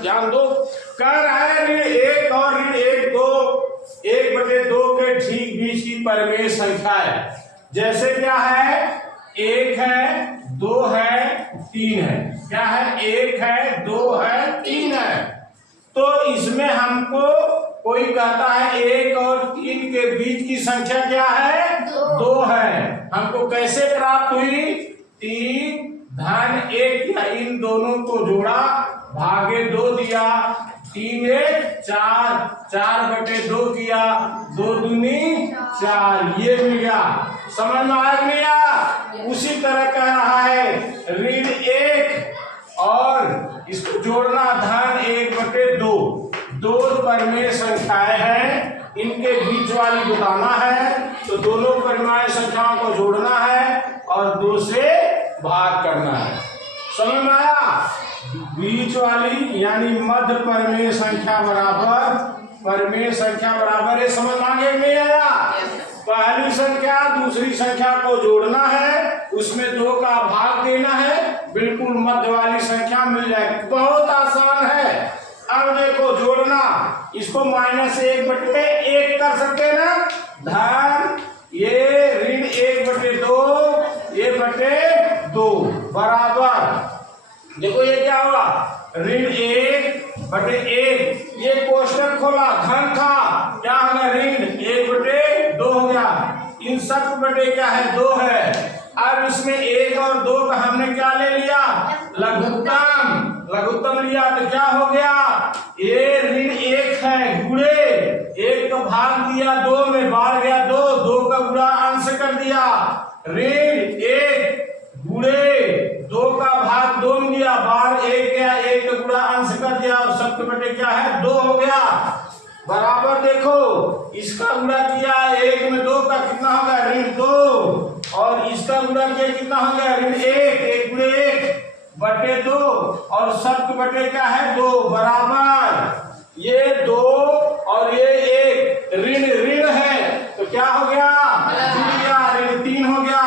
ध्यान दो। कह रहा है ऋण 1 और ऋण 1 2 1/2 के ठीक बीच की परिमेय संख्या है। जैसे क्या है, 1 है 2 है 3 है। क्या है, 1 है 2 है 3 है। तो इसमें हमको कोई कहता है 1 और 3 के बीच की संख्या क्या है, 2 है। हमको कैसे प्राप्त हुई, 3 धन 1 या इन दोनों को जोड़ा, भागे 2 दिया, 3 1 4 4/2 किया, 2 दूनी 4, ये मिल गया। समझ में आया नहीं आया? उसी तरह कह रहा है ऋण 1 और इसको जोड़ना धन 1/2, 2 परिमेय संख्याएं हैं, इनके बीच वाली बताना है। तो दोनों परिमेय संख्याओं को जोड़ना है और 2 से भाग करना है। समझ में आया? बीच वाली यानी मध्य परिमेय संख्या बराबर परिमेय संख्या बराबर है। समझ मांगे नहीं आया? पहली संख्या दूसरी संख्या को जोड़ना है, उसमें 2 का भाग देना है, बिल्कुल मध्य वाली संख्या मिल जाएगी। बहुत आसान है। अब देखो जोड़ना, इसको -1/1 कर सकते ना, धन ये ऋण 1/2 ये बटे 2 बराबर, देखो ये क्या होगा, ऋण 1/1, ये कोष्टक खोला, धन था, क्या होगा, ऋण 1/2 हो गया। इन सब बटे क्या है, 2 है। अब इसमें 1 और 2 का हमने क्या ले लिया, लघुत्तम लिया, तो क्या हो गया, ये ऋण 1 है, गुणे 1 का भाग दिया 2 में, बाहर गया 2, 2 का गुणा अंश कर दिया, ऋण 1 गुणे 2 का भाग 2 में दिया, बाहर 1 गया, 1 का गुणा अंश कर दिया, और सबके बटे क्या है, 2 हो गया। बराबर देखो, इसका गुणा किया 1 में 2 का कितना हो गया, ऋण 2, और इसका गुणा किया कितना हो गया, ऋण 1, 1 गुणे 1 बटे 2, और सबके बटे क्या है, 2 बराबर, ये 2 और ये 1 ऋण ऋण है, तो क्या हो गया, ऋण 3 हो गया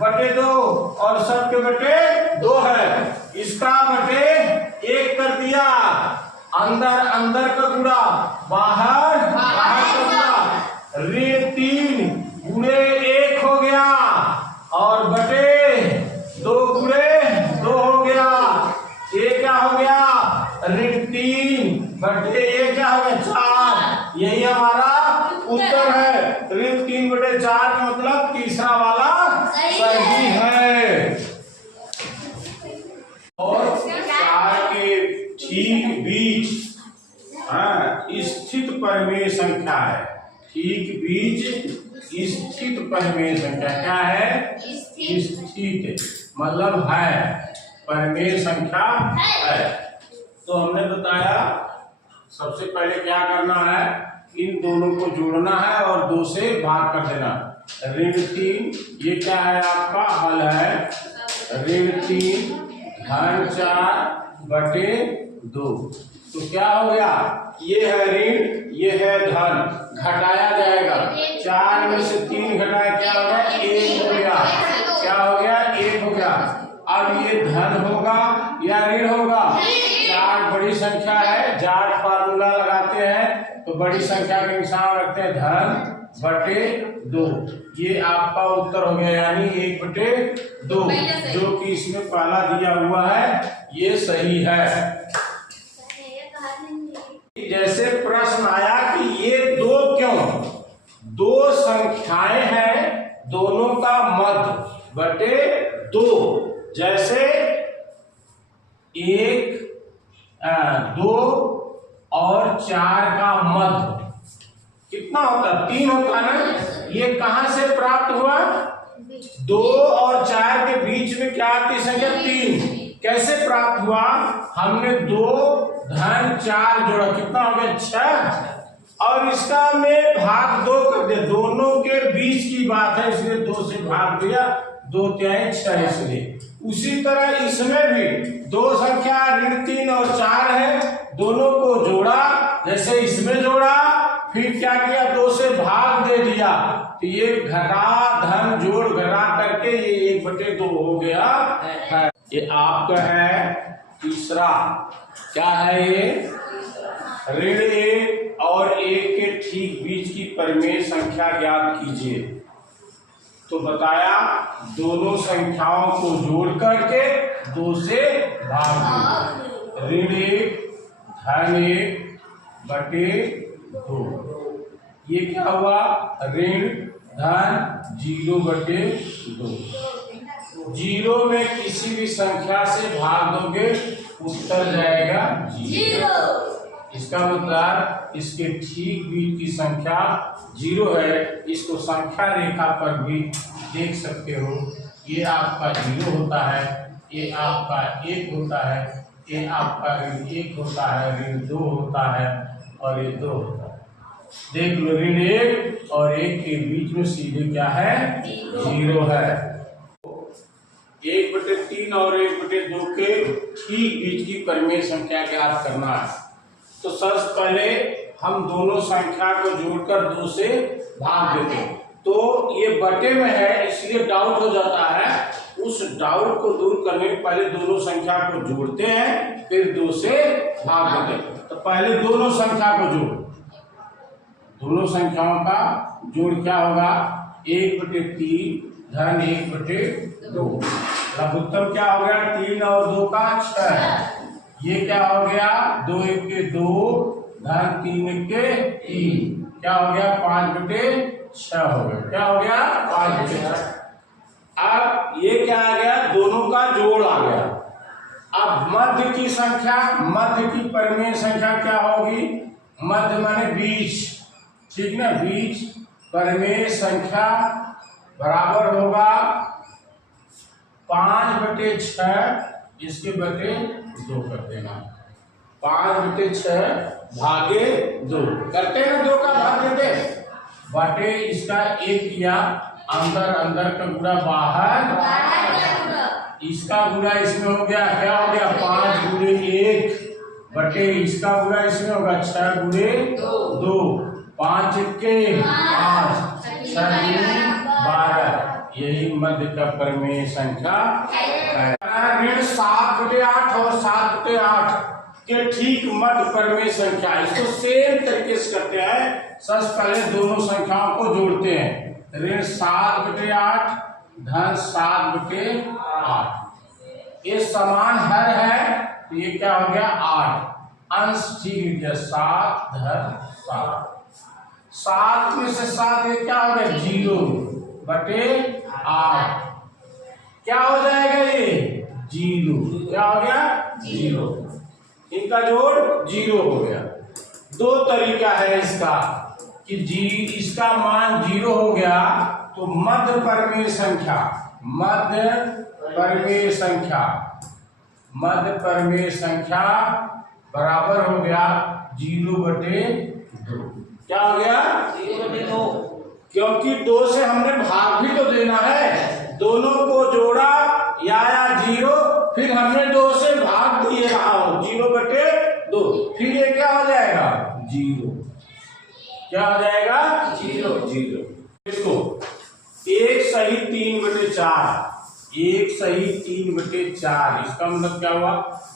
बटे 2, और सबके बटे 2 है। इसका बटे 1 कर दिया, अंदर अंदर का गुणा, बाहर बाहर का गुणा, ऋण 3 गुणे 1 हो गया, और बटे 2 गुणे 2 हो गया। ये क्या हो गया, ऋण 3 बटे 1 क्या हो गया, 4। यही हमारा उत्तर है। ऋण 3/4 मतलब तीसरा वाला सही है। और 4 के ठीक बीच स्थित परिमेय संख्या है। ठीक बीच स्थित परिमेय संख्या क्या है, स्थित मतलब है, परिमेय संख्या है। तो हमने बताया सबसे पहले क्या करना है, इन दोनों को जोड़ना है और 2 से भाग कर देना। ऋण 3 ये क्या है, आपका हल है, ऋण 3 धन 4/2, तो क्या हो गया, ये है ऋण ये है धन, घटाया जाएगा, 4 में से 3 घटाया क्या होगा, 1 हो गया, क्या हो गया, 1 हो गया। अब ये धन होगा या ऋण होगा, 4 बड़ी संख्या है, जाट फार्मूला लगाते हैं तो बड़ी संख्या के निशान रखते हैं, धन बटे 2, ये आपका उत्तर हो गया, यानी 1/2 जो कि इसमें पहला दिया हुआ है ये सही है। जैसे प्रश्न आया कि ये 2 क्यों, 2 संख्याएं हैं, दोनों का मध्य बटे 2, जैसे 1 2 और 4 का मध्य कितना होता है, 3 होता है ना। ये कहां से प्राप्त हुआ, 2 और 4 के बीच में क्या आती संख्या, 3। कैसे प्राप्त हुआ, हमने 2 धन 4 जोड़ा, कितना हो गया, 6, और इसका में भाग 2 कर दिया, दोनों के बीच की बात है इसलिए 2 से भाग दिया, 2 तिहाई 6 इसलिए। उसी तरह इसमें भी 2 संख्या ऋण 3 और 4 है, दोनों को जोड़ा, जैसे इसमें जोड़ा, फिर क्या किया, 2 से भाग दे दिया, तो ये घटा धन जोड़ घटा करके ये 1/2 हो गया है। ये आपका है तीसरा क्या है ये? ऋण 1 और 1 के ठीक बीच की परिमेय संख्या ज्ञात कीजिए। तो बताया दोनों संख्याओं को जोड़ करके 2 से भाग दो। ऋण 1 धन 1 बटे 2। ये क्या हुआ? ऋण धन 0 बटे 2। 0 में किसी भी संख्या से भाग दोगे उत्तर जाएगा 0। इसका मतलब इसके ठीक बीच की संख्या 0 है। इसको संख्या रेखा पर भी देख सकते हो। ये आपका 0 होता है, ये आपका 1 होता है, ये आपका ऋण 1 होता है, ऋण 2 होता है और ये 2 होता है। देख लो, ऋण 1 और 1 के बीच में सीधे क्या है? 0 है। 1/3 और 1/2 के ठीक बीच की परिमेय संख्या ज्ञात करना है। तो सबसे पहले हम दोनों संख्या को जोड़कर 2 से भाग देते हैं। तो ये बटे में है इसलिए डाउट हो जाता है। उस डाउट को दूर करने के पहले दोनों संख्या को जोड़ते हैं, फिर 2 से भाग देते हैं। तो पहले दोनों संख्या को जोड़, दोनों संख्याओं का जोड़ क्या होगा? 1/3 धन 1/2। लघुत्तम क्या हो गया? 3 और 2 का 6। ये क्या हो गया? 2 1 के 2 धन 3 1 के 3। क्या हो गया? 5/6 हो गया। क्या हो गया? 5/6। अब ये क्या आ गया? दोनों का जोड़ आ गया। अब मध्य की संख्या, मध्य की परिमेय संख्या क्या होगी? मध्य माने बीच, ठीक ना? बीच परिमेय संख्या बराबर होगा 5/6। इसके बटे 2 कर देना। 5/6 भागे 2 करते हैं, 2 का भाग देते बटे इसका 1 किया, अंदर अंदर का गुणा बाहर, इसका गुणा इसमें हो गया। क्या हो गया? 5 × 1 बटे इसका गुणा इसमें होगा 6 × 2। 5 के 5, 6 × 12। यही मध्य का परिमेय संख्या है। ऋण 7/8 और 7/8 के ठीक मध्य परिमेय संख्या। इसको सेम तरीके से करते हैं। सबसे पहले दोनों संख्याओं को जोड़ते हैं। ऋण 7/8 धन 7/8। ये समान हर है तो ये क्या हो गया? 8। अंश ठीक लिख दिया, 7 धन 7। 7 में से 7 ये क्या हो गया? 0/8। क्या हो जाएगा ये? 0। क्या हो गया? 0। इनका जोड़ 0 हो गया। 2 तरीका है इसका कि इसका मान 0 हो गया तो मध्य परिमेय संख्या, मध्य परिमेय संख्या, मध्य परिमेय संख्या बराबर हो गया 0/2। क्या हो गया? 0/2। क्योंकि 2 से हमने भाग भी तो देना है। दोनों को जोड़ा या 0, फिर हमने 2 से भाग दिए रहा हो 0/2। फिर ये क्या हो जाएगा? 0। क्या हो जाएगा? 0। इसको 1 सही 3/4, 1 सही 3/4। इसका मतलब क्या हुआ?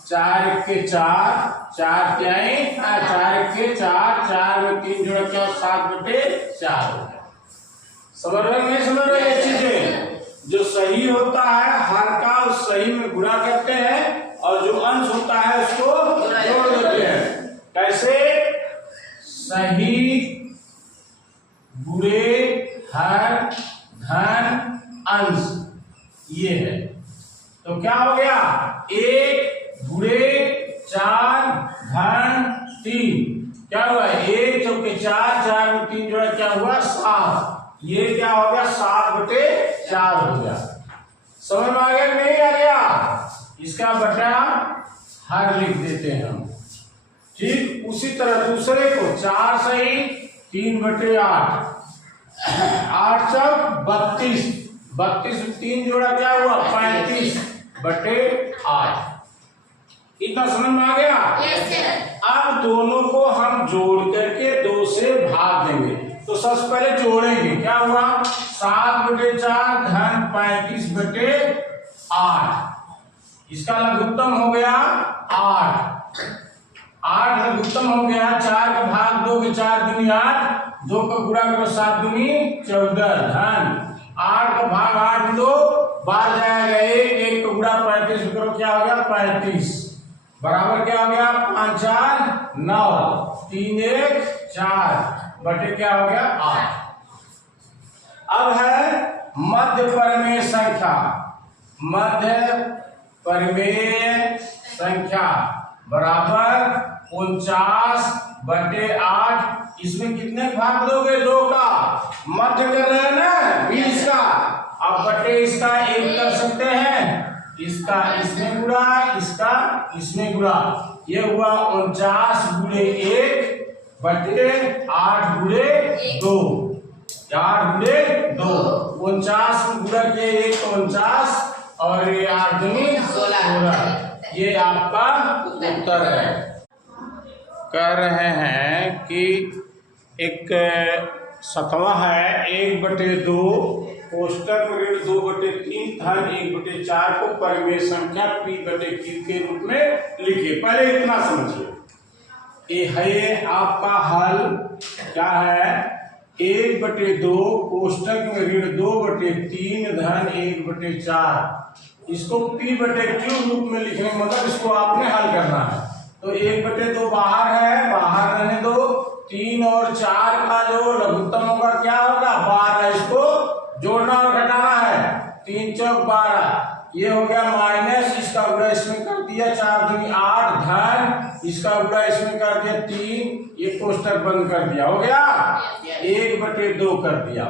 4 1 के 4, 4 क्या है? 4 1 के 4, 4 में 3 जोड़ा क्या? 7/4 हो गया। समझ रहे नहीं? समझ रहे? ये चीजें जो सही होता है हर का उस सही में गुणा करते हैं और जो अंश होता है उसको जोड़ देते हैं। कैसे? सही गुणे हर धन अंश, ये है। तो क्या हो गया? 1 × 4 धन 3। क्या हुआ? 1 चौके 4, 4 में 3 जोड़ा क्या हुआ? 7। ये क्या हो गया? 7/4 हो गया। समझ में आ गया कि नहीं आ गया? इसका बटा हर लिख देते हैं हम। ठीक उसी तरह दूसरे को 4 सही 3/8, 8 चौक 32, 32 में 3 जोड़ा क्या हुआ? 35/8। इतना समझ में आ गया? अब दोनों को हम जोड़ करके 2 से भाग देंगे। तो सबसे पहले जोड़ेंगे। क्या हुआ? 7/4 धन 35/8। इसका लघुत्तम हो गया 8। 8 लघुत्तम हो गया, 4 का भाग 2 के 4 दूनी 8, 2 का गुणा करो 7 दूनी 14 धन 8 का भाग 8 2 बाहर जाएगा 1 का गुणा 35 करो क्या हो गया 35 बराबर क्या हो गया 5 4 9 3 1 4 बटे क्या हो गया 8। अब है मध्य परिमेय संख्या। मध्य परिमेय संख्या बराबर 49 बटे 8। इसमें कितने भाग दोगे 2 का मध्य कर रहे हैं ना 20 का। अब बटे इसका 1 कर सकते हैं, इसका इसमें गुणा इसका इसमें गुणा, ये हुआ 49 गुणे 1 बटे 8 गुणे 2 8 गुणे 2 49 गुणा के 1 49 और ये 8 दूनी 16। ये आपका उत्तर है। कह रहे हैं कि एक 7वां है 1/2 कोष्टक ऋण 2/3 धन 1/4 को परिमेय संख्या P/Q के रूप में लिखिए। पहले इतना समझिए, ये है आपका हल क्या है 1/2 कोष्टक में ऋण 2/3 धन 1/4। इसको P/Q रूप में लिखने मतलब इसको आपने हल करना है। तो 1/2 बाहर है, बाहर रहने दो। 3 और 4 का जो लघुत्तम होगा क्या होगा 12, इसको जोड़ना और घटाना है। 3 चौक 12, ये हो गया माइनस, इसका गुणा इसमें कर दिया 4 दूनी 8 धन इसका गुणा इसमें कर दिया 3, ये कोष्टक बंद कर दिया, हो गया 1/2 कर दिया।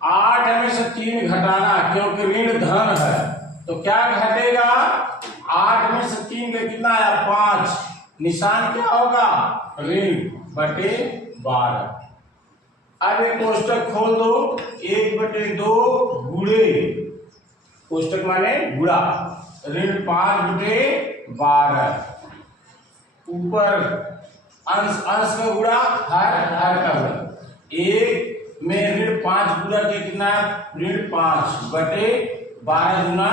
8 में से 3 घटाना क्योंकि ऋण धन है, तो क्या घटेगा 8 में से 3 का कितना आया 5, निशान क्या होगा ऋण बटे 12। अब एक कोष्टक खोल दो 1/2 गुणे कोष्टक माने गुणा ऋण 5/12 ऊपर अंश अंश का गुणा हर का गुणा 1 में ऋण 5 गुणा के कितना ऋण 5 बटे 12 गुना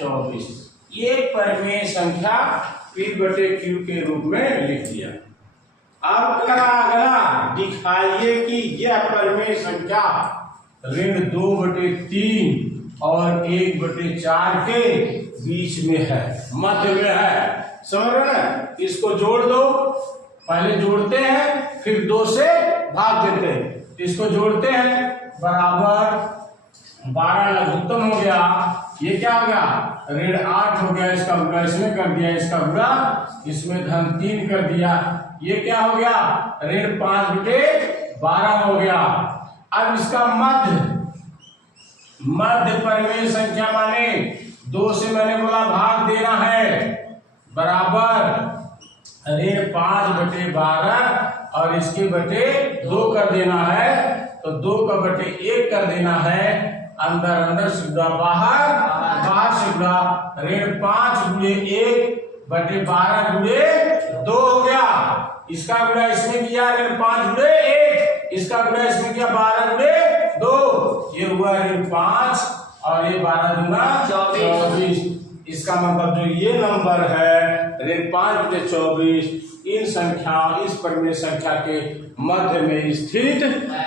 24। ये परिमेय संख्या P/Q के रूप में लिख दिया। अब अगला दिखाइए कि यह परिमेय संख्या ऋण 2/3 और 1/4 के बीच में है, मध्य में है। समझ रहे ना, इसको जोड़ दो, पहले जोड़ते हैं फिर 2 से भाग देते हैं। इसको जोड़ते हैं बराबर 12 लघुत्तम हो गया, ये क्या हो गया ऋण 8 हो गया, इसका गुणा इसमें कर दिया, इसका गुणा इसमें धन 3 कर दिया, ये क्या हो गया ऋण 5/12 हो गया। अब इसका मध्य परिमेय संख्या माने 2 से मैंने बोला भाग देना है बराबर ऋण 5/12 और इसके बटे 2 कर देना है, तो 2 का बटे 1 कर देना है। अंदर अंदर से गुणा बाहर से गुणा ऋण 5 गुणे 1 बटे 12 गुणे 2 हो गया। इसका गुणा इसमें किया ऋण 5 गुणे 1, इसका गुणा इसमें किया 12 गुणे 2, ये हुआ ऋण 5 और ये 12 गुना 24। इसका मतलब जो ये नंबर है ऋण 5/24 इन संख्या इस परिमेय संख्या के मध्य में स्थित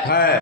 है।